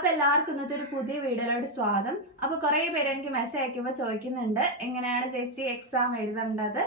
അപ്പൊ എല്ലാവർക്കും ഇന്നത്തെ ഒരു പുതിയ വീഡിയോയിലോട്ട് സ്വാഗതം. അപ്പൊ കുറെ പേര് എനിക്ക് മെസ്സേജ് അയക്കുമ്പോൾ ചോദിക്കുന്നുണ്ട് എങ്ങനെയാണ് ചേച്ചി എക്സാം എഴുതേണ്ടത്?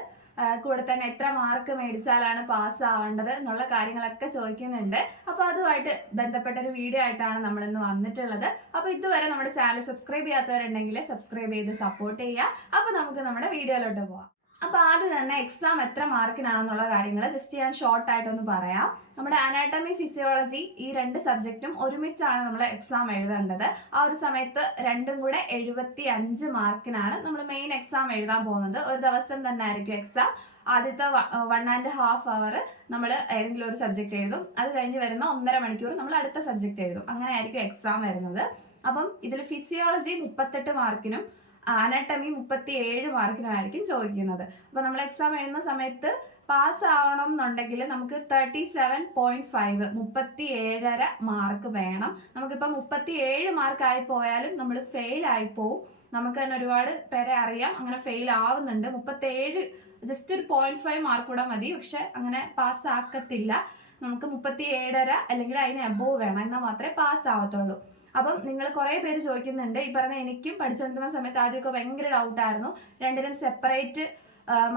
കൂടെ തന്നെ എത്ര മാർക്ക് മേടിച്ചാലാണ് പാസ് ആവേണ്ടത് എന്നുള്ള കാര്യങ്ങളൊക്കെ ചോദിക്കുന്നുണ്ട്. അപ്പൊ അതുമായിട്ട് ബന്ധപ്പെട്ട ഒരു വീഡിയോ ആയിട്ടാണ് നമ്മൾ ഇന്ന് വന്നിട്ടുള്ളത്. അപ്പൊ ഇതുവരെ നമ്മുടെ ചാനൽ സബ്സ്ക്രൈബ് ചെയ്യാത്തവരുണ്ടെങ്കിൽ സബ്സ്ക്രൈബ് ചെയ്ത് സപ്പോർട്ട് ചെയ്യുക. അപ്പൊ നമുക്ക് നമ്മുടെ വീഡിയോയിലോട്ട് പോവാം. അപ്പൊ ആദ്യം തന്നെ എക്സാം എത്ര മാർക്കിനാണെന്നുള്ള കാര്യങ്ങൾ ജസ്റ്റ് ഞാൻ ഷോർട്ട് ആയിട്ടൊന്ന് പറയാം. നമ്മുടെ അനാട്ടമി ഫിസിയോളജി ഈ രണ്ട് സബ്ജക്റ്റും ഒരുമിച്ചാണ് നമ്മൾ എക്സാം എഴുതേണ്ടത്. ആ ഒരു സമയത്ത് രണ്ടും കൂടെ എഴുപത്തി അഞ്ച് മാർക്കിനാണ് നമ്മൾ മെയിൻ എക്സാം എഴുതാൻ പോകുന്നത്. ഒരു ദിവസം തന്നെ ആയിരിക്കും എക്സാം ആദ്യത്തെ വൺ ആൻഡ് ഹാഫ് അവർ നമ്മൾ ഏതെങ്കിലും ഒരു സബ്ജക്റ്റ് എഴുതും. അത് കഴിഞ്ഞ് വരുന്ന ഒന്നര മണിക്കൂർ നമ്മൾ അടുത്ത സബ്ജക്റ്റ് എഴുതും. അങ്ങനെ ആയിരിക്കും എക്സാം വരുന്നത്. അപ്പം ഇതിൽ ഫിസിയോളജി മുപ്പത്തെട്ട് മാർക്കിനും അനാട്ടമി മുപ്പത്തി ഏഴ് മാർക്കിനായിരിക്കും ചോദിക്കുന്നത്. അപ്പൊ നമ്മൾ എക്സാം എഴുതുന്ന സമയത്ത് പാസ് ആവണം എന്നുണ്ടെങ്കിൽ നമുക്ക് തേർട്ടി സെവൻ പോയിന്റ് ഫൈവ് മുപ്പത്തി ഏഴര മാർക്ക് വേണം. നമുക്കിപ്പോൾ മുപ്പത്തി ഏഴ് മാർക്ക് ആയി പോയാലും നമ്മൾ ഫെയിൽ ആയി പോവും. നമുക്ക് തന്നെ ഒരുപാട് പേരെ അറിയാം. അങ്ങനെ ഫെയിൽ ആവുന്നുണ്ട്. മുപ്പത്തി ഏഴ് ജസ്റ്റ് ഒരു പോയിന്റ് ഫൈവ് മാർക്ക് കൂടെ മതി. പക്ഷെ അങ്ങനെ പാസ് ആക്കത്തില്ല. നമുക്ക് മുപ്പത്തി ഏഴര അല്ലെങ്കിൽ അതിന് എബോവ് വേണം. എന്നാൽ മാത്രമേ പാസ് ആവത്തുള്ളൂ. അപ്പം നിങ്ങൾ കുറേ പേര് ചോദിക്കുന്നുണ്ട്. ഈ പറഞ്ഞ എനിക്കും പഠിച്ചുകൊണ്ടിരുന്ന സമയത്ത് ആദ്യമൊക്കെ ഭയങ്കര ഡൗട്ടായിരുന്നു രണ്ടിനും സെപ്പറേറ്റ്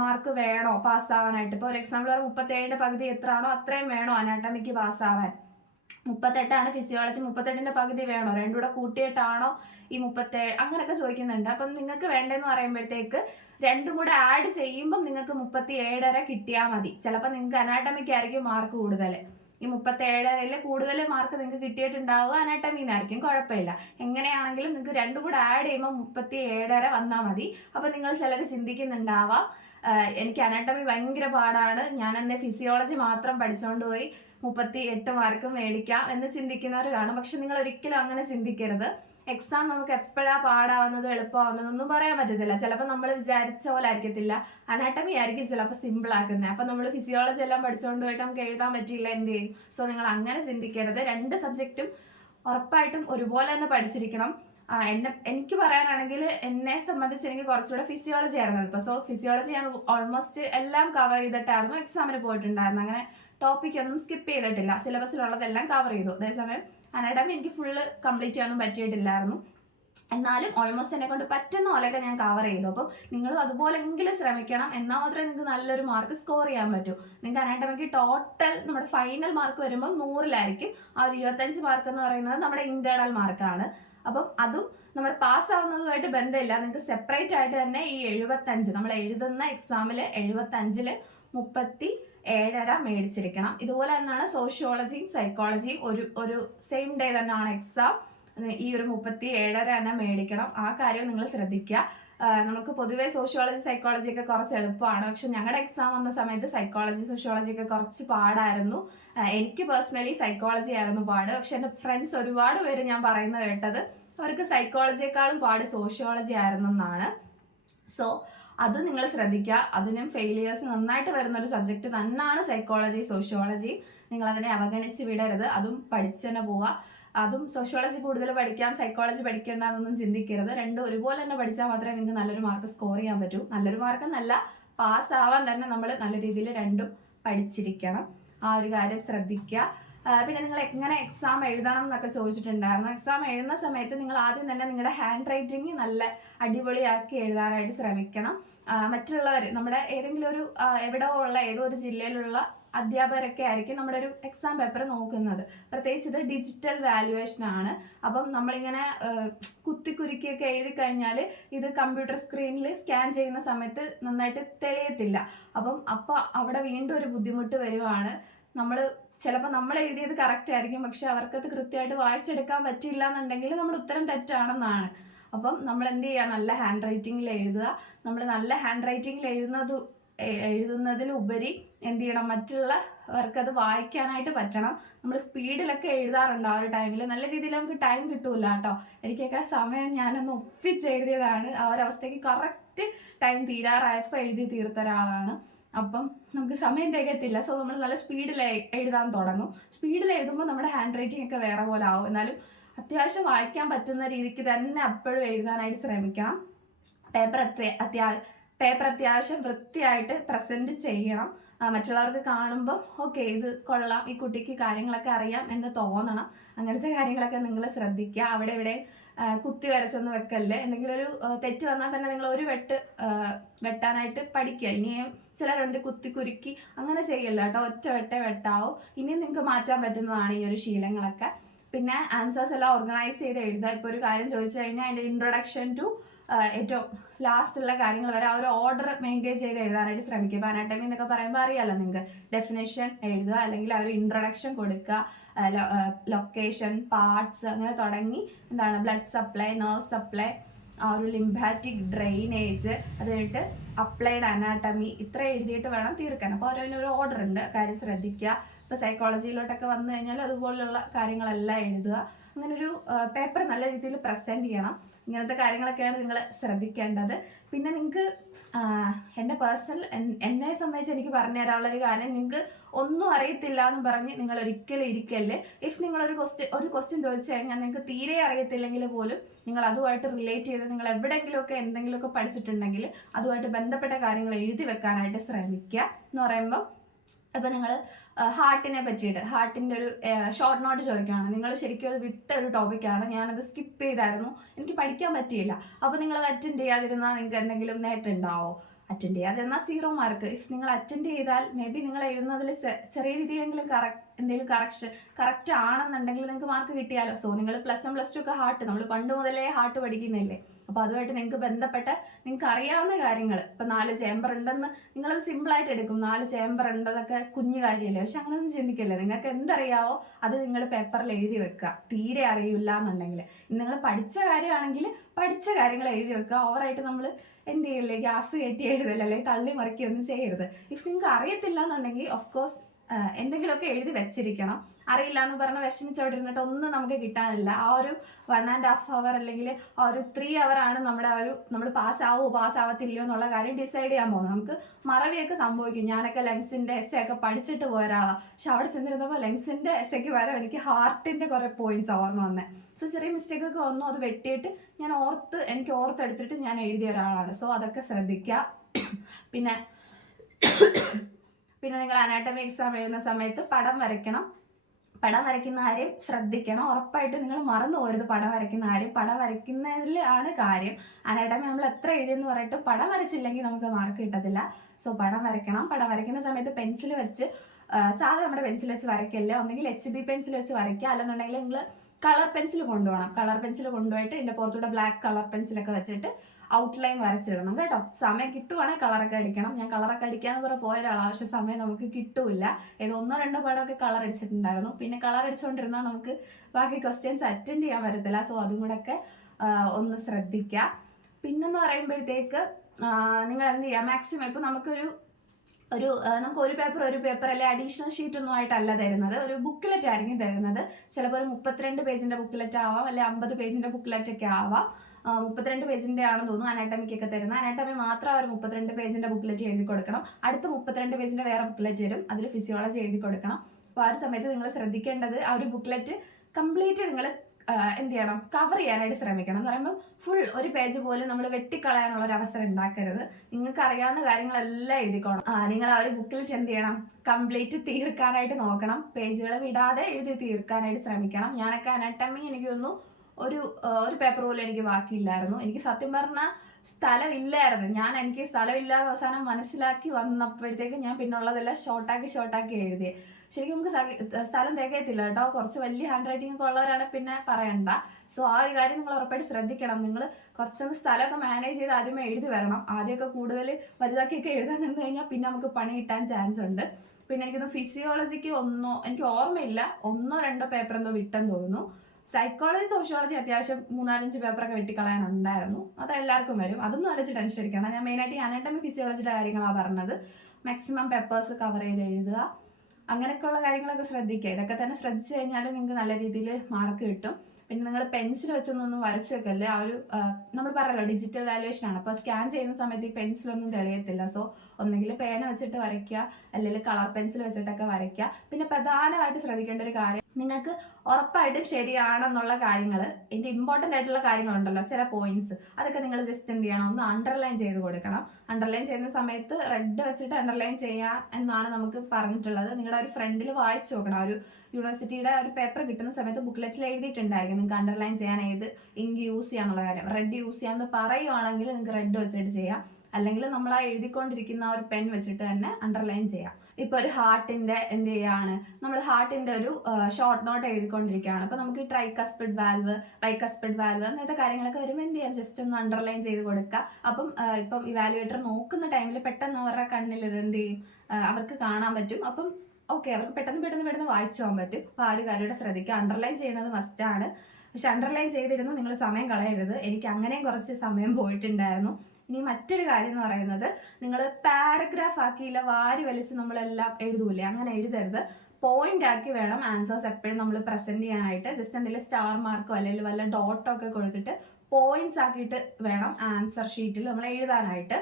മാർക്ക് വേണോ പാസ്സാവാനായിട്ട് ഇപ്പോൾ ഒരു എക്സാമ്പിൾ പറഞ്ഞാൽ മുപ്പത്തേഴിന്റെ പകുതി എത്രയാണോ അത്രയും വേണോ അനാട്ടമിക്ക് പാസ്സാവാൻ മുപ്പത്തെട്ടാണ് ഫിസിയോളജി മുപ്പത്തെട്ടിന്റെ പകുതി വേണോ? രണ്ടും കൂടെ കൂട്ടിയിട്ടാണോ ഈ മുപ്പത്തേഴ്? അങ്ങനെയൊക്കെ ചോദിക്കുന്നുണ്ട്. അപ്പം നിങ്ങൾക്ക് വേണ്ടതെന്ന് പറയുമ്പോഴത്തേക്ക് രണ്ടും കൂടെ ആഡ് ചെയ്യുമ്പം നിങ്ങൾക്ക് മുപ്പത്തി ഏഴര കിട്ടിയാൽ മതി. ചിലപ്പോൾ നിങ്ങൾക്ക് അനാട്ടമിക്കായിരിക്കും മാർക്ക് കൂടുതൽ ഈ മുപ്പത്തി ഏഴരയിൽ കൂടുതൽ മാർക്ക് നിങ്ങൾക്ക് കിട്ടിയിട്ടുണ്ടാവുക അനാട്ടമീന്നായിരിക്കും കുഴപ്പമില്ല. എങ്ങനെയാണെങ്കിലും നിങ്ങൾക്ക് രണ്ടും കൂടെ ആഡ് ചെയ്യുമ്പോൾ മുപ്പത്തി ഏഴര വന്നാൽ മതി. അപ്പം നിങ്ങൾ ചിലർ ചിന്തിക്കുന്നുണ്ടാവാം. എനിക്ക് അനാട്ടമി ഭയങ്കര പാടാണ്. ഞാൻ എന്നെ ഫിസിയോളജി മാത്രം പഠിച്ചുകൊണ്ട് പോയി മുപ്പത്തി എട്ട് മാർക്ക് മേടിക്കാം എന്ന് ചിന്തിക്കുന്നവർ കാണും. പക്ഷെ നിങ്ങൾ ഒരിക്കലും അങ്ങനെ ചിന്തിക്കരുത്. എക്സാം നമുക്ക് എപ്പോഴാ പാടാവുന്നത് എളുപ്പമാവുന്നതൊന്നും പറയാൻ പറ്റത്തില്ല. ചിലപ്പോൾ നമ്മൾ വിചാരിച്ച പോലെ ആയിരിക്കത്തില്ല. അനാട്ടമി ആയിരിക്കും ചിലപ്പോൾ സിമ്പിൾ ആക്കുന്നത്. അപ്പം നമ്മൾ ഫിസിയോളജി എല്ലാം പഠിച്ചുകൊണ്ട് പോയിട്ട് നമുക്ക് എഴുതാൻ പറ്റിയില്ല എന്ത് ചെയ്യും? സോ നിങ്ങൾ അങ്ങനെ ചിന്തിക്കരുത്. രണ്ട് സബ്ജക്റ്റും ഉറപ്പായിട്ടും ഒരുപോലെ തന്നെ പഠിച്ചിരിക്കണം. എന്നെ എനിക്ക് പറയാനാണെങ്കിൽ എന്നെ സംബന്ധിച്ച് എനിക്ക് കുറച്ചുകൂടെ ഫിസിയോളജി ആയിരുന്നു ഇപ്പൊ. സോ ഫിസിയോളജി ഞാൻ ഓൾമോസ്റ്റ് എല്ലാം കവർ ചെയ്തിട്ടായിരുന്നു എക്സാമിന് പോയിട്ടുണ്ടായിരുന്നു അങ്ങനെ ടോപ്പിക് ഒന്നും സ്കിപ്പ് ചെയ്തിട്ടില്ല. സിലബസിലുള്ളതെല്ലാം കവർ ചെയ്തു. അതേസമയം അനാഡമി എനിക്ക് ഫുള്ള് കംപ്ലീറ്റ് ചെയ്യാനൊന്നും പറ്റിയിട്ടില്ലായിരുന്നു. എന്നാലും ഓൾമോസ്റ്റ് എന്നെ കൊണ്ട് പറ്റുന്ന പോലെയൊക്കെ ഞാൻ കവർ ചെയ്തു. അപ്പോൾ നിങ്ങളും അതുപോലെങ്കിലും ശ്രമിക്കണം. എന്നാൽ മാത്രമേ നിങ്ങൾക്ക് നല്ലൊരു മാർക്ക് സ്കോർ ചെയ്യാൻ പറ്റൂ. നിങ്ങൾക്ക് അനാട്ടമിക്ക് ടോട്ടൽ നമ്മുടെ ഫൈനൽ മാർക്ക് വരുമ്പോൾ നൂറിലായിരിക്കും. ആ ഒരു ഇരുപത്തഞ്ച് മാർക്ക് എന്ന് പറയുന്നത് നമ്മുടെ ഇന്റേണൽ മാർക്കാണ് അപ്പം അതും നമ്മൾ പാസ് ആവുന്നതുമായിട്ട് ബന്ധമില്ല. നിങ്ങൾക്ക് സെപ്പറേറ്റ് ആയിട്ട് തന്നെ ഈ എഴുപത്തഞ്ച് നമ്മൾ എഴുതുന്ന എക്സാമിൽ എഴുപത്തഞ്ചിൽ മുപ്പത്തി ഏഴര മേടിച്ചിരിക്കണം. ഇതുപോലെ തന്നെയാണ് സോഷ്യോളജിയും സൈക്കോളജിയും ഒരു ഒരു സെയിം ഡേ തന്നെയാണ് എക്സാം ഈ ഒരു മുപ്പത്തി ഏഴര തന്നെ മേടിക്കണം. ആ കാര്യം നിങ്ങൾ ശ്രദ്ധിക്കുക. നമുക്ക് പൊതുവേ സോഷ്യോളജി സൈക്കോളജി ഒക്കെ കുറച്ച് എളുപ്പമാണ്. പക്ഷെ ഞങ്ങളുടെ എക്സാം വന്ന സമയത്ത് സൈക്കോളജി സോഷ്യോളജി ഒക്കെ കുറച്ച് പാടായിരുന്നു. എനിക്ക് പേഴ്സണലി സൈക്കോളജി ആയിരുന്നു പാട്. പക്ഷെ എന്റെ ഫ്രണ്ട്സ് ഒരുപാട് പേര് ഞാൻ പറയുന്നത് കേട്ടത് അവർക്ക് സൈക്കോളജിയെക്കാളും പാട് സോഷ്യോളജി ആയിരുന്നു എന്നാണ്. സോ അത് നിങ്ങൾ ശ്രദ്ധിക്കുക. അതിനും ഫെയിലിയേഴ്സ് നന്നായിട്ട് വരുന്ന ഒരു സബ്ജക്റ്റ് തന്നെയാണ് സൈക്കോളജി സോഷ്യോളജി നിങ്ങൾ അതിനെ അവഗണിച്ച് വിടരുത്. അതും പഠിച്ചു തന്നെ പോവുക. അതും സോഷ്യോളജി കൂടുതൽ പഠിക്കാം സൈക്കോളജി പഠിക്കേണ്ടെന്നൊന്നും ചിന്തിക്കരുത്. രണ്ടും ഒരുപോലെ തന്നെ പഠിച്ചാൽ മാത്രമേ നിങ്ങൾക്ക് നല്ലൊരു മാർക്ക് സ്കോർ ചെയ്യാൻ പറ്റൂ. നല്ലൊരു മാർക്ക് നല്ല പാസ്സാവാൻ തന്നെ നമ്മൾ നല്ല രീതിയിൽ രണ്ടും പഠിച്ചിരിക്കണം. ആ ഒരു കാര്യം ശ്രദ്ധിക്കുക. പിന്നെ നിങ്ങൾ എങ്ങനെ എക്സാം എഴുതണം എന്നൊക്കെ ചോദിച്ചിട്ടുണ്ടായിരുന്നു. എക്സാം എഴുതുന്ന സമയത്ത് നിങ്ങൾ ആദ്യം തന്നെ നിങ്ങളുടെ ഹാൻഡ് റൈറ്റിംഗ് നല്ല അടിപൊളിയാക്കി എഴുതാനായിട്ട് ശ്രമിക്കണം. മറ്റുള്ളവർ നമ്മുടെ ഏതെങ്കിലും ഒരു എവിടെ എവിടെയോ ഉള്ള ഏതോ ഒരു ജില്ലയിലുള്ള അധ്യാപകരൊക്കെ ആയിരിക്കും നമ്മുടെ ഒരു എക്സാം പേപ്പർ നോക്കുന്നത്. പ്രത്യേകിച്ച് ഇത് ഡിജിറ്റൽ വാല്യുവേഷൻ ആണ്. അപ്പം നമ്മളിങ്ങനെ കുത്തിക്കുരുക്കിയൊക്കെ എഴുതി കഴിഞ്ഞാൽ ഇത് കമ്പ്യൂട്ടർ സ്ക്രീനിൽ സ്കാൻ ചെയ്യുന്ന സമയത്ത് നന്നായിട്ട് തെളിയത്തില്ല. അപ്പം അപ്പം അവിടെ വീണ്ടും ഒരു ബുദ്ധിമുട്ട് വരുവാണ്. നമ്മൾ ചിലപ്പോൾ നമ്മൾ എഴുതിയത് കറക്റ്റ് ആയിരിക്കും. പക്ഷെ അവർക്കത് കൃത്യമായിട്ട് വായിച്ചെടുക്കാൻ പറ്റില്ല എന്നുണ്ടെങ്കിൽ നമ്മുടെ ഉത്തരം തെറ്റാണെന്നാണ്. അപ്പം നമ്മൾ എന്ത് ചെയ്യുക? നല്ല ഹാൻഡ് റൈറ്റിങ്ങിൽ എഴുതുക. നമ്മൾ നല്ല ഹാൻഡ് റൈറ്റിങ്ങിൽ എഴുതുന്നത് എഴുതുന്നതിലുപരി എന്ത് ചെയ്യണം? മറ്റുള്ളവർക്കത് വായിക്കാനായിട്ട് പറ്റണം. നമ്മൾ സ്പീഡിലൊക്കെ എഴുതാറുണ്ട് ആ ഒരു ടൈമിൽ നല്ല രീതിയിൽ നമുക്ക് ടൈം കിട്ടൂല കേട്ടോ. എനിക്കൊക്കെ സമയം ഞാനൊന്ന് ഒപ്പിച്ചെഴുതിയതാണ്. ആ ഒരു അവസ്ഥയ്ക്ക് കറക്റ്റ് ടൈം തീരാറായപ്പോൾ എഴുതി തീർത്ത ഒരാളാണ്. നമുക്ക് സമയം തികയത്തില്ല. സോ നമ്മൾ നല്ല സ്പീഡിൽ എഴുതാൻ തുടങ്ങും. സ്പീഡിൽ എഴുതുമ്പോൾ നമ്മുടെ ഹാൻഡ് റൈറ്റിംഗ് ഒക്കെ വേറെ പോലെ ആവും. എന്നാലും അത്യാവശ്യം വായിക്കാൻ പറ്റുന്ന രീതിക്ക് തന്നെ അപ്പോഴും എഴുതാനായിട്ട് ശ്രമിക്കാം പേപ്പർ അത്യ പേപ്പർ അത്യാവശ്യം വൃത്തിയായിട്ട് പ്രസന്റ് ചെയ്യണം. മറ്റുള്ളവർക്ക് കാണുമ്പോൾ ഓക്കെ ഇത് കൊള്ളാം. ഈ കുട്ടിക്ക് കാര്യങ്ങളൊക്കെ അറിയാം എന്ന് തോന്നണം. അങ്ങനത്തെ കാര്യങ്ങളൊക്കെ നിങ്ങൾ ശ്രദ്ധിക്കുക. അവിടെ ഇവിടെ കുത്തി വരച്ചൊന്നും വെക്കല്ലേ? എന്തെങ്കിലും ഒരു തെറ്റ് വന്നാൽ തന്നെ നിങ്ങൾ ഒരു വെട്ട് വെട്ടാനായിട്ട് പഠിക്കുക. ഇനിയും ചിലരുണ്ട് കുത്തി കുരുക്കി അങ്ങനെ ചെയ്യല്ല കേട്ടോ. ഒറ്റ വെട്ടേ വെട്ടാവോ. ഇനിയും നിങ്ങൾക്ക് മാറ്റാൻ പറ്റുന്നതാണ് ഈ ഒരു ശീലങ്ങളൊക്കെ. പിന്നെ ആൻസേഴ്സ് എല്ലാം ഓർഗനൈസ് ചെയ്ത് എഴുതുക. ഇപ്പോൾ ഒരു കാര്യം ചോദിച്ചു കഴിഞ്ഞാൽ അതിന്റെ ഇൻട്രൊഡക്ഷൻ ടു ഏറ്റവും ലാസ്റ്റ് ഉള്ള കാര്യങ്ങൾ വരെ ആ ഒരു ഓർഡർ മെയിന്റെയിൻ ചെയ്ത് എഴുതാനായിട്ട് ശ്രമിക്കുക. ഇപ്പോൾ അനാട്ടമി എന്നൊക്കെ പറയുമ്പോൾ അറിയാലോ നിങ്ങൾക്ക് ഡെഫിനേഷൻ എഴുതുക അല്ലെങ്കിൽ ആ ഒരു ഇൻട്രൊഡക്ഷൻ കൊടുക്കുക. ലൊക്കേഷൻ പാർട്സ് അങ്ങനെ തുടങ്ങി എന്താണ് ബ്ലഡ് സപ്ലൈ നെർവ് സപ്ലൈ ആ ഒരു ലിംബാറ്റിക് ഡ്രെയിനേജ് അത് കഴിഞ്ഞിട്ട് അപ്ലൈഡ് അനാട്ടമി ഇത്ര എഴുതിയിട്ട് വേണം തീർക്കാൻ. അപ്പോൾ ഒരു ഓർഡർ ഉണ്ട്. കാര്യം ശ്രദ്ധിക്കുക. ഇപ്പോൾ സൈക്കോളജിയിലോട്ടൊക്കെ വന്നു കഴിഞ്ഞാൽ അതുപോലുള്ള കാര്യങ്ങളെല്ലാം എഴുതുക. അങ്ങനെ ഒരു പേപ്പർ നല്ല രീതിയിൽ പ്രസന്റ് ചെയ്യണം. ഇങ്ങനത്തെ കാര്യങ്ങളൊക്കെയാണ് നിങ്ങൾ ശ്രദ്ധിക്കേണ്ടത്. പിന്നെ നിങ്ങൾക്ക് എന്റെ പേഴ്സണൽ എന്നെ സംബന്ധിച്ച് എനിക്ക് പറഞ്ഞു തരാനുള്ള ഒരു കാര്യം നിങ്ങൾക്ക് ഒന്നും അറിയത്തില്ല എന്ന് പറഞ്ഞ് നിങ്ങൾ ഒരിക്കലും ഇരിക്കല്ലേ? ഇഫ് നിങ്ങൾ ഒരു ക്വസ്റ്റ്യൻ ഒരു ക്വസ്റ്റ്യൻ ചോദിച്ചു കഴിഞ്ഞാൽ നിങ്ങൾക്ക് തീരെ അറിയത്തില്ലെങ്കിൽ പോലും നിങ്ങൾ അതുമായിട്ട് റിലേറ്റ് ചെയ്ത് നിങ്ങൾ എവിടെയെങ്കിലുമൊക്കെ എന്തെങ്കിലുമൊക്കെ പഠിച്ചിട്ടുണ്ടെങ്കിൽ അതുമായിട്ട് ബന്ധപ്പെട്ട കാര്യങ്ങൾ എഴുതി വെക്കാനായിട്ട് ശ്രമിക്കുക എന്ന് പറയുമ്പോൾ അപ്പോൾ നിങ്ങൾ ഹാർട്ടിനെ പറ്റിയിട്ട് ഹാർട്ടിന്റെ ഒരു ഷോർട്ട് നോട്ട് ചോദിക്കുകയാണ്. നിങ്ങൾ ശരിക്കും അത് വിട്ട ഒരു ടോപ്പിക്കാണ് ഞാനത് സ്കിപ്പ് ചെയ്തായിരുന്നു. എനിക്ക് പഠിക്കാൻ പറ്റിയില്ല. അപ്പോൾ നിങ്ങൾ അറ്റൻഡ് ചെയ്യാതിരുന്നാൽ നിങ്ങൾക്ക് എന്തെങ്കിലും നേട്ടം ഉണ്ടാവോ? അറ്റൻഡ് ചെയ്യാതിരുന്നാൽ സീറോ മാർക്ക് ഇഫ് നിങ്ങൾ അറ്റൻഡ് ചെയ്താൽ മേ ബി നിങ്ങൾ എഴുതുന്നതിൽ ചെറിയ രീതിയിലെങ്കിലും കറക്റ്റ് എന്തെങ്കിലും കറക്ഷൻ കറക്റ്റ് ആണെന്നുണ്ടെങ്കിൽ നിങ്ങൾക്ക് മാർക്ക് കിട്ടിയാലോ? സോ നിങ്ങൾ പ്ലസ് വൺ പ്ലസ് ടു ഒക്കെ ഹാർട്ട് നമ്മൾ പണ്ട് മുതലേ ഹാർട്ട് പഠിക്കുന്നില്ലേ അപ്പോൾ അതുമായിട്ട് നിങ്ങൾക്ക് ബന്ധപ്പെട്ട നിങ്ങൾക്ക് അറിയാവുന്ന കാര്യങ്ങൾ ഇപ്പം നാല് ചേമ്പർ ഉണ്ടെന്ന് നിങ്ങളത് സിമ്പിളായിട്ട് എടുക്കും. നാല് ചേമ്പർ ഉണ്ടതൊക്കെ കുഞ്ഞു കാര്യമല്ലേ? പക്ഷെ അങ്ങനെയൊന്നും ചിന്തിക്കല്ലേ? നിങ്ങൾക്ക് എന്തറിയാവോ അത് നിങ്ങൾ പേപ്പറിൽ എഴുതി വെക്കുക. തീരെ അറിയില്ല എന്നുണ്ടെങ്കിൽ. നിങ്ങൾ പഠിച്ച കാര്യമാണെങ്കിൽ പഠിച്ച കാര്യങ്ങൾ എഴുതി വെക്കുക. ഓവറായിട്ട് നമ്മൾ എന്ത് ചെയ്യില്ലേ? ഗ്യാസ് കയറ്റി എഴുതല്ലേ അല്ലെങ്കിൽ തള്ളി മറിക്കുകയൊന്നും ചെയ്യരുത്. ഇഫ് നിങ്ങൾക്ക് അറിയത്തില്ല എന്നുണ്ടെങ്കിൽ ഓഫ് കോഴ്സ് എന്തെങ്കിലുമൊക്കെ എഴുതി വെച്ചിരിക്കണം. അറിയില്ല എന്ന് പറഞ്ഞ് വിഷമിച്ച് ഇരുന്നിട്ട് ഒന്നും നമുക്ക് കിട്ടാനില്ല. ആ ഒരു വൺ ആൻഡ് ഹാഫ് അവർ അല്ലെങ്കിൽ ആ ഒരു ത്രീ അവർ ആണ് നമ്മുടെ ആ ഒരു നമ്മൾ പാസ് ആവുമോ പാസ് ആവത്തില്ലയോ എന്നുള്ള കാര്യം ഡിസൈഡ് ചെയ്യാൻ പോകുന്നത്. നമുക്ക് മറവിയൊക്കെ സംഭവിക്കും. ഞാനൊക്കെ ലെങ്സിന്റെ എസ് ഒക്കെ പഠിച്ചിട്ട് പോയ പക്ഷെ അവിടെ ചെന്നിരുന്നപ്പോൾ ലെങ്സിന്റെ എസ് എക്ക് വരെ എനിക്ക് ഹാർട്ടിന്റെ കുറെ പോയിന്റ്സ് ഓർമ്മ വന്നേ. സോ ചെറിയ മിസ്റ്റേക്ക് ഒക്കെ വന്നു. അത് വെട്ടിയിട്ട് ഞാൻ ഓർത്ത് എനിക്ക് ഓർത്തെടുത്തിട്ട് ഞാൻ എഴുതിയ ഒരാളാണ്. സോ അതൊക്കെ ശ്രദ്ധിക്കുക പിന്നെ പിന്നെ നിങ്ങൾ അനാട്ടമി എക്സാം എഴുതുന്ന സമയത്ത് പടം വരയ്ക്കണം. പടം വരയ്ക്കുന്ന കാര്യം ശ്രദ്ധിക്കണം. ഉറപ്പായിട്ട് നിങ്ങൾ മറന്നു പോരുത് പടം വരയ്ക്കുന്ന കാര്യം. പടം വരയ്ക്കുന്നതിൽ ആണ് കാര്യം. അനാട്ടമി നമ്മൾ എത്ര എഴുതിയെന്ന് പറഞ്ഞിട്ട് പടം വരച്ചില്ലെങ്കിൽ നമുക്ക് മാർക്ക് കിട്ടത്തില്ല. സോ പടം വരയ്ക്കണം. പടം വരയ്ക്കുന്ന സമയത്ത് പെൻസിൽ വെച്ച് സാധാരണ നമ്മുടെ പെൻസിൽ വെച്ച് വരയ്ക്കല്ല? ഒന്നെങ്കിൽ എച്ച് ബി പെൻസിൽ വെച്ച് വരയ്ക്കുക. അല്ലെന്നുണ്ടെങ്കിൽ നിങ്ങൾ കളർ പെൻസിൽ കൊണ്ടുപോകണം. കളർ പെൻസിൽ കൊണ്ടുപോയിട്ട് ഇതിന്റെ പുറത്തൂടെ ബ്ലാക്ക് കളർ പെൻസിലൊക്കെ വെച്ചിട്ട് ഔട്ട്ലൈൻ വരച്ചിടണം. കേട്ടോ? സമയം കിട്ടുവാണെങ്കിൽ കളറൊക്കെ അടിക്കണം. ഞാൻ കളറൊക്കെ അടിക്കാന്ന് പറഞ്ഞ പോയ ഒരാളാണ് പക്ഷെ സമയം നമുക്ക് കിട്ടൂല ഏത് ഒന്നോ രണ്ടോ പടമൊക്കെ കളർ അടിച്ചിട്ടുണ്ടായിരുന്നു. പിന്നെ കളർ അടിച്ചുകൊണ്ടിരുന്നാൽ നമുക്ക് ബാക്കി ക്വസ്റ്റ്യൻസ് അറ്റൻഡ് ചെയ്യാൻ പറ്റത്തില്ല. സോ അതും കൂടെ ഒക്കെ ഒന്ന് ശ്രദ്ധിക്കുക പിന്നെന്ന് പറയുമ്പോഴത്തേക്ക് നിങ്ങൾ എന്ത് ചെയ്യുക മാക്സിമം ഇപ്പം നമുക്കൊരു ഒരു നമുക്ക് ഒരു പേപ്പർ ഒരു പേപ്പർ അല്ലെ? അഡീഷണൽ ഷീറ്റ് ഒന്നും ആയിട്ടല്ല തരുന്നത്. ഒരു ബുക്കിലെറ്റ് ആയിരിക്കും തരുന്നത്. ചിലപ്പോൾ ഒരു മുപ്പത്തിരണ്ട് പേജിന്റെ ബുക്കിലെറ്റ് ആവാം. അല്ലെ അമ്പത് പേജിന്റെ ബുക്കിലെറ്റ് ഒക്കെ ആവാം. മുപ്പത്തിരണ്ട് പേജിന്റെ ആണെന്ന് തോന്നുന്നു അനാട്ടമിക്കൊക്കെ തരുന്ന. അനാട്ടമി മാത്രം അവർ മുപ്പത്തിരണ്ട് പേജിന്റെ ബുക്കിലെറ്റ് എഴുതി കൊടുക്കണം. അടുത്ത മുപ്പത്തിരണ്ട് പേജിന്റെ വേറെ ബുക്കിലെറ്റ് വരും അതിൽ ഫിസിയോളജി എഴുതി കൊടുക്കണം. അപ്പോൾ ആ ഒരു സമയത്ത് നിങ്ങൾ ശ്രദ്ധിക്കേണ്ടത് ആ ഒരു ബുക്കിലെറ്റ് കംപ്ലീറ്റ് നിങ്ങൾ എന്ത് ചെയ്യണം? കവർ ചെയ്യാനായിട്ട് ശ്രമിക്കണം. എന്ന് പറയുമ്പോൾ ഫുൾ ഒരു പേജ് പോലും നമ്മൾ വെട്ടിക്കളയാനുള്ള ഒരു അവസരം ഉണ്ടാക്കരുത്. നിങ്ങൾക്ക് അറിയാവുന്ന കാര്യങ്ങളെല്ലാം എഴുതിക്കോണം. നിങ്ങൾ ആ ഒരു ബുക്കിൽ എന്ത് ചെയ്യണം? കംപ്ലീറ്റ് തീർക്കാനായിട്ട് നോക്കണം. പേജുകൾ വിടാതെ എഴുതി തീർക്കാനായിട്ട് ശ്രമിക്കണം. ഞാനൊക്കെ അനാട്ടമി എനിക്ക് തോന്നുന്നു ഒരു ഒരു പേപ്പർ പോലും എനിക്ക് ബാക്കിയില്ലായിരുന്നു. എനിക്ക് സത്യം പറഞ്ഞാൽ സ്ഥലമില്ലായിരുന്നു. ഞാൻ എനിക്ക് സ്ഥലമില്ല അവസാനം മനസ്സിലാക്കി വന്നപ്പോഴത്തേക്ക് ഞാൻ പിന്നുള്ളതെല്ലാം ഷോർട്ടാക്കി ഷോർട്ടാക്കി എഴുതി. ശരിക്കും നമുക്ക് സ്ഥലം തികയത്തില്ല കേട്ടോ. കുറച്ച് വലിയ ഹാൻഡ് റൈറ്റിംഗ് ഒക്കെ ഉള്ളവരാണ് പിന്നെ പറയണ്ട. സോ ആ ഒരു കാര്യം നിങ്ങൾ ഉറപ്പായിട്ട് ശ്രദ്ധിക്കണം. നിങ്ങൾ കുറച്ചൊന്ന് സ്ഥലമൊക്കെ മാനേജ് ചെയ്ത് ആദ്യമേ എഴുതി വരണം. ആദ്യമൊക്കെ കൂടുതൽ വലുതാക്കിയൊക്കെ എഴുതാൻ നിന്ന് കഴിഞ്ഞാൽ പിന്നെ നമുക്ക് പണി കിട്ടാൻ ചാൻസ് ഉണ്ട്. പിന്നെ എനിക്കൊന്ന് ഫിസിയോളജിക്ക് ഒന്നോ എനിക്ക് ഓർമ്മയില്ല. ഒന്നോ രണ്ടോ പേപ്പർ എന്തോ വിട്ടെന്ന് തോന്നുന്നു. സൈക്കോളജി സോഷ്യോളജി അത്യാവശ്യം മൂന്നാലഞ്ച് പേപ്പറൊക്കെ വെട്ടിക്കളയാനുണ്ടായിരുന്നു. അത് എല്ലാവർക്കും വരും. അതൊന്നും അടിച്ച് ടെൻഷൻ അടിക്കണം. ഞാൻ മെയിനായിട്ട് അനാട്ടമി ഫിസിയോളജിയുടെ കാര്യങ്ങളാണ് പറഞ്ഞത്. മാക്സിമം പേപ്പേഴ്സ് കവർ ചെയ്ത് എഴുതുക. അങ്ങനെയൊക്കെയുള്ള കാര്യങ്ങളൊക്കെ ശ്രദ്ധിക്കുക. ഇതൊക്കെ തന്നെ ശ്രദ്ധിച്ചു കഴിഞ്ഞാൽ നിങ്ങൾക്ക് നല്ല രീതിയിൽ മാർക്ക് കിട്ടും. പിന്നെ നിങ്ങൾ പെൻസിൽ വെച്ചൊന്നും വരച്ചു വെക്കല്ലേ? ആ ഒരു നമ്മൾ പറയല്ലോ ഡിജിറ്റൽ വാലുവേഷൻ ആണ്. അപ്പോൾ സ്കാൻ ചെയ്യുന്ന സമയത്ത് ഈ പെൻസിലൊന്നും തെളിയത്തില്ല. സോ ഒന്നെങ്കിൽ പേന വെച്ചിട്ട് വരയ്ക്കുക. അല്ലെങ്കിൽ കളർ പെൻസിൽ വെച്ചിട്ടൊക്കെ വരയ്ക്കുക. പിന്നെ പ്രധാനമായിട്ട് ശ്രദ്ധിക്കേണ്ട ഒരു കാര്യം നിങ്ങൾക്ക് ഉറപ്പായിട്ടും ശരിയാണെന്നുള്ള കാര്യങ്ങൾ എന്റെ ഇമ്പോർട്ടന്റ് ആയിട്ടുള്ള കാര്യങ്ങളുണ്ടല്ലോ ചില പോയിന്റ്സ് അതൊക്കെ നിങ്ങൾ ജസ്റ്റ് എന്ത് ചെയ്യണം? ഒന്ന് അണ്ടർലൈൻ ചെയ്ത് കൊടുക്കണം. അണ്ടർലൈൻ ചെയ്യുന്ന സമയത്ത് റെഡ് വെച്ചിട്ട് അണ്ടർലൈൻ ചെയ്യാം എന്നാണ് നമുക്ക് പറഞ്ഞിട്ടുള്ളത്. നിങ്ങളുടെ ഒരു ഫ്രണ്ടിൽ വായിച്ചു നോക്കണം. ഒരു യൂണിവേഴ്സിറ്റിയുടെ ഒരു പേപ്പർ കിട്ടുന്ന സമയത്ത് ബുക്ക്ലെറ്റിൽ എഴുതിയിട്ടുണ്ടായിരിക്കും. നിങ്ങൾക്ക് അണ്ടർലൈൻ ചെയ്യാൻ ഏത് ഇങ്ക് യൂസ് ചെയ്യാന്നുള്ള കാര്യം. റെഡ് യൂസ് ചെയ്യാമെന്ന് പറയുവാണെങ്കിൽ നിങ്ങൾക്ക് റെഡ് വെച്ചിട്ട് ചെയ്യാം. അല്ലെങ്കിൽ നമ്മൾ ആ എഴുതിക്കൊണ്ടിരിക്കുന്ന ഒരു പെൻ വെച്ചിട്ട് തന്നെ അണ്ടർലൈൻ ചെയ്യാം. ഇപ്പൊ ഒരു ഹാർട്ടിന്റെ എന്ത് ചെയ്യാണ്? നമ്മൾ ഹാർട്ടിന്റെ ഒരു ഷോർട്ട് നോട്ട് എഴുതിക്കൊണ്ടിരിക്കുകയാണ്. അപ്പോൾ നമുക്ക് ഈ ട്രൈകസ്പിഡ് വാൽവ് ബൈകസ്പിഡ് വാൽവ് അങ്ങനത്തെ കാര്യങ്ങളൊക്കെ വരുമ്പോൾ എന്ത് ചെയ്യാം? ജസ്റ്റ് ഒന്ന് അണ്ടർലൈൻ ചെയ്ത് കൊടുക്കുക. അപ്പം ഇപ്പം ഇവാലുവേറ്റർ നോക്കുന്ന ടൈമിൽ പെട്ടെന്ന് അവരുടെ കണ്ണിൽ ഇത് എന്ത് ചെയ്യും? അവർക്ക് കാണാൻ പറ്റും. അപ്പം ഓക്കെ അവർക്ക് പെട്ടെന്ന് പെട്ടെന്ന് പെട്ടെന്ന് വായിച്ചു പോകാൻ പറ്റും. അപ്പോൾ ആ ഒരു ശ്രദ്ധിക്കുക. അണ്ടർലൈൻ ചെയ്യുന്നത് മസ്റ്റാണ് പക്ഷെ അണ്ടർലൈൻ ചെയ്തിരുന്നു നിങ്ങൾ സമയം കളയരുത്. എനിക്ക് അങ്ങനെയും കുറച്ച് സമയം പോയിട്ടുണ്ടായിരുന്നു. ഇനി മറ്റൊരു കാര്യം എന്ന് പറയുന്നത് നിങ്ങൾ പാരഗ്രാഫ് ആക്കിയില്ല വാരി വലിച്ച് നമ്മളെല്ലാം എഴുതൂലേ അങ്ങനെ എഴുതരുത്. പോയിന്റ് ആക്കി വേണം ആൻസേഴ്സ് എപ്പോഴും നമ്മൾ പ്രസന്റ് ചെയ്യാനായിട്ട്. ജസ്റ്റ് എന്തെങ്കിലും സ്റ്റാർ മാർക്കോ അല്ലെങ്കിൽ വല്ല ഡോട്ടോ ഒക്കെ കൊടുത്തിട്ട് പോയിന്റ്സ് ആക്കിയിട്ട് വേണം ആൻസർ ഷീറ്റിൽ നമ്മൾ എഴുതാനായിട്ട്.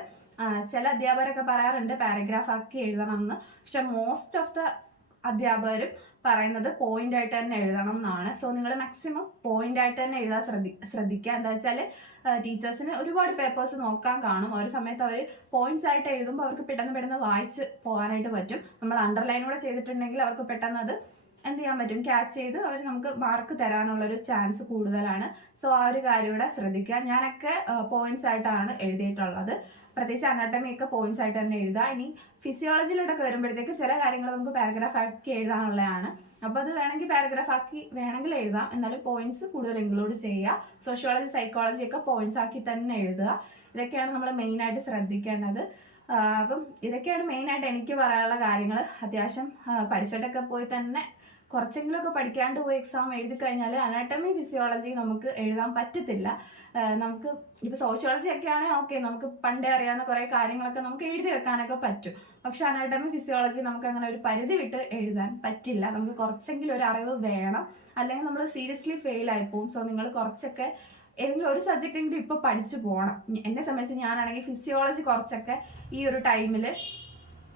ചില അധ്യാപകരൊക്കെ പറയാറുണ്ട് പാരഗ്രാഫ് ആക്കി എഴുതണം എന്ന് പക്ഷെ മോസ്റ്റ് ഓഫ് ദ അധ്യാപകരും പറയുന്നത് പോയിന്റ് ആയിട്ട് തന്നെ എഴുതണം എന്നാണ് സോ നിങ്ങൾ മാക്സിമം പോയിന്റ് ആയിട്ട് തന്നെ എഴുതാൻ ശ്രദ്ധി ശ്രദ്ധിക്കുക. എന്താ വെച്ചാൽ ടീച്ചേഴ്സിന് ഒരുപാട് പേപ്പേഴ്സ് നോക്കാൻ കാണും. ഒരു സമയത്ത് അവർ പോയിന്റ്സ് ആയിട്ട് എഴുതുമ്പോൾ അവർക്ക് പെട്ടെന്ന് പെട്ടെന്ന് വായിച്ച് പോകാനായിട്ട് പറ്റും. നമ്മൾ അണ്ടർലൈൻ കൂടെ ചെയ്തിട്ടുണ്ടെങ്കിൽ അവർക്ക് പെട്ടെന്ന് അത് എന്ത് ചെയ്യാൻ പറ്റും? ക്യാച്ച് ചെയ്ത് അവർ നമുക്ക് മാർക്ക് തരാനുള്ള ഒരു ചാൻസ് കൂടുതലാണ്. സോ ആ ഒരു കാര്യം കൂടെ ശ്രദ്ധിക്കുക. ഞാനൊക്കെ പോയിന്റ്സ് ആയിട്ടാണ് എഴുതിയിട്ടുള്ളത്. പ്രത്യേകിച്ച് അനാട്ടമി ഒക്കെ പോയിന്റ്സ് ആയിട്ട് തന്നെ എഴുതുക. ഇനി ഫിസിയോളജിയിലോട്ടൊക്കെ വരുമ്പോഴത്തേക്ക് ചില കാര്യങ്ങൾ നമുക്ക് പാരഗ്രാഫ് ആക്കി എഴുതാനുള്ളതാണ്. അപ്പോൾ അത് വേണമെങ്കിൽ പാരഗ്രാഫ് ആക്കി വേണമെങ്കിൽ എഴുതാം. എന്നാലും പോയിന്റ്സ് കൂടുതൽ ഇൻക്ലൂഡ് ചെയ്യുക. സോഷ്യോളജി സൈക്കോളജി ഒക്കെ പോയിന്റ്സ് ആക്കി തന്നെ എഴുതുക. ഇതൊക്കെയാണ് നമ്മൾ മെയിൻ ആയിട്ട് ശ്രദ്ധിക്കേണ്ടത്. അപ്പം ഇതൊക്കെയാണ് മെയിനായിട്ട് എനിക്ക് പറയാനുള്ള കാര്യങ്ങൾ. അത്യാവശ്യം പഠിച്ചിട്ടൊക്കെ പോയി തന്നെ കുറച്ചെങ്കിലുമൊക്കെ പഠിക്കാണ്ട് പോയി എക്സാം എഴുതി കഴിഞ്ഞാൽ അനാട്ടമി ഫിസിയോളജി നമുക്ക് എഴുതാൻ പറ്റത്തില്ല. നമുക്ക് ഇപ്പോൾ സോഷ്യോളജി ഒക്കെ ആണെങ്കിൽ ഓക്കെ നമുക്ക് പണ്ടേ അറിയാവുന്ന കുറേ കാര്യങ്ങളൊക്കെ നമുക്ക് എഴുതി വെക്കാനൊക്കെ പറ്റും. പക്ഷെ അനാട്ടമി ഫിസിയോളജി നമുക്ക് അങ്ങനെ ഒരു പരിധി വിട്ട് എഴുതാൻ പറ്റില്ല. നമുക്ക് കുറച്ചെങ്കിലും ഒരു അറിവ് വേണം. അല്ലെങ്കിൽ നമ്മൾ സീരിയസ്ലി ഫെയിൽ ആയി പോകും സോ നിങ്ങൾ കുറച്ചൊക്കെ ഏതെങ്കിലും ഒരു സബ്ജക്റ്റ് എങ്കിലും ഇപ്പോൾ പഠിച്ചു പോകണം എന്നെ സംബന്ധിച്ച് ഞാനാണെങ്കിൽ ഫിസിയോളജി കുറച്ചൊക്കെ ഈ ഒരു ടൈമിൽ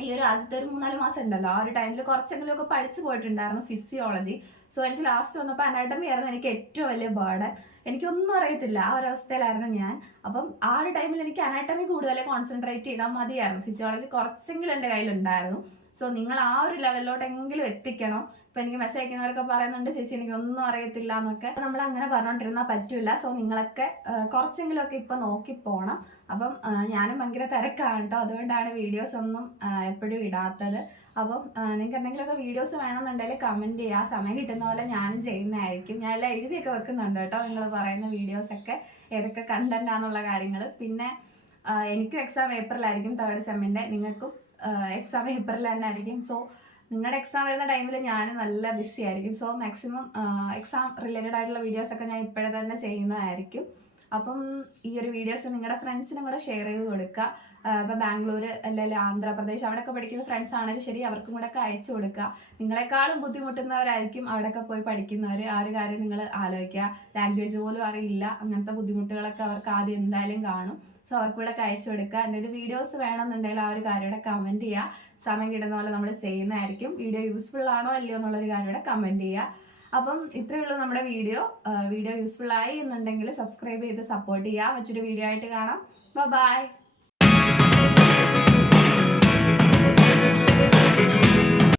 ഈ ഒരു ആദ്യത്തെ ഒരു മൂന്നാൽ മാസം ഉണ്ടല്ലോ. ആ ഒരു ടൈമിൽ കുറച്ചെങ്കിലും ഒക്കെ പഠിച്ചു പോയിട്ടുണ്ടായിരുന്നു ഫിസിയോളജി സോ എനിക്ക് ലാസ്റ്റ് വന്നപ്പോൾ അനാട്ടമി ആയിരുന്നു എനിക്ക് ഏറ്റവും വലിയ ബേർഡൻ എനിക്കൊന്നും അറിയത്തില്ല ആ ഒരവസ്ഥയിലായിരുന്നു ഞാൻ. അപ്പം ആ ഒരു ടൈമിൽ എനിക്ക് അനാട്ടമി കൂടുതൽ കോൺസെൻട്രേറ്റ് ചെയ്താൽ മതിയായിരുന്നു. ഫിസിയോളജി കുറച്ചെങ്കിലും എന്റെ കയ്യിലുണ്ടായിരുന്നു. സോ നിങ്ങൾ ആ ഒരു ലെവലിലോട്ടെങ്കിലും എത്തിക്കണം. ഇപ്പൊ എനിക്ക് മെസ്സേജ് അയക്കുന്നവരൊക്കെ പറയുന്നുണ്ട് ചേച്ചി എനിക്ക് ഒന്നും അറിയത്തില്ല എന്നൊക്കെ. നമ്മൾ അങ്ങനെ പറഞ്ഞുകൊണ്ടിരുന്നാൽ പറ്റില്ല. സോ നിങ്ങളൊക്കെ കുറച്ചെങ്കിലും ഒക്കെ ഇപ്പൊ നോക്കി പോണം. അപ്പം ഞാനും ഭയങ്കര തിരക്കാണ് കേട്ടോ. അതുകൊണ്ടാണ് വീഡിയോസ് ഒന്നും എപ്പോഴും ഇടാത്തത്. അപ്പം നിങ്ങൾക്ക് എന്തെങ്കിലുമൊക്കെ വീഡിയോസ് വേണമെന്നുണ്ടെങ്കിൽ കമന്റ് ചെയ്യുക. സമയം കിട്ടുന്ന പോലെ ഞാനും ചെയ്യുന്നതായിരിക്കും. ഞാൻ എല്ലാം എഴുതിയൊക്കെ വെക്കുന്നുണ്ട് കേട്ടോ നിങ്ങൾ പറയുന്ന വീഡിയോസ് ഒക്കെ. ഏതൊക്കെ കണ്ടന്റ് ആണെന്നുള്ള കാര്യങ്ങൾ പിന്നെ എനിക്കും എക്സാം ഏപ്രിലായിരിക്കും തേർഡ് സെമ്മിന്റെ നിങ്ങൾക്കും എക്സാം ഏപ്രിൽ തന്നെ ആയിരിക്കും. സോ നിങ്ങളുടെ എക്സാം വരുന്ന ടൈമിൽ ഞാൻ നല്ല ബിസി ആയിരിക്കും. സോ മാക്സിമം എക്സാം റിലേറ്റഡ് ആയിട്ടുള്ള വീഡിയോസ് ഒക്കെ ഞാൻ ഇപ്പോഴേ തന്നെ ചെയ്യുന്നതായിരിക്കും. അപ്പം ഈ ഒരു വീഡിയോസ് നിങ്ങളുടെ ഫ്രണ്ട്സിനും കൂടെ ഷെയർ ചെയ്ത് കൊടുക്കുക. ഇപ്പം ബാംഗ്ലൂർ അല്ലെങ്കിൽ ആന്ധ്രാപ്രദേശ് അവിടെയൊക്കെ പഠിക്കുന്ന ഫ്രണ്ട്സ് ആണെങ്കിലും ശരി അവർക്കും കൂടെ ഒക്കെ അയച്ചു കൊടുക്കുക. നിങ്ങളെക്കാളും ബുദ്ധിമുട്ടുന്നവരായിരിക്കും അവിടെയൊക്കെ പോയി പഠിക്കുന്നവർ ആ ഒരു കാര്യം നിങ്ങൾ ആലോചിക്കുക. ലാംഗ്വേജ് പോലും അറിയില്ല. അങ്ങനത്തെ ബുദ്ധിമുട്ടുകളൊക്കെ അവർക്ക് ആദ്യം എന്തായാലും കാണും. സോ അവർക്കൂടെ അയച്ചു കൊടുക്കുക. എന്തെങ്കിലും വീഡിയോസ് വേണമെന്നുണ്ടെങ്കിൽ ആ ഒരു കാര്യം കൂടെ കമന്റ് ചെയ്യുക. സമയം കിട്ടുന്ന പോലെ നമ്മൾ ചെയ്യുന്നതായിരിക്കും. വീഡിയോ യൂസ്ഫുൾ ആണോ അല്ലയോ എന്നുള്ളൊരു കാര്യം കൂടെ കമന്റ് ചെയ്യുക. അപ്പം ഇത്രയേ ഉള്ളൂ നമ്മുടെ വീഡിയോ വീഡിയോ യൂസ്ഫുൾ ആയി എന്നുണ്ടെങ്കിൽ സബ്സ്ക്രൈബ് ചെയ്ത് സപ്പോർട്ട് ചെയ്യുക. മറ്റൊരു വീഡിയോ ആയിട്ട് കാണാം. Bye Thank you.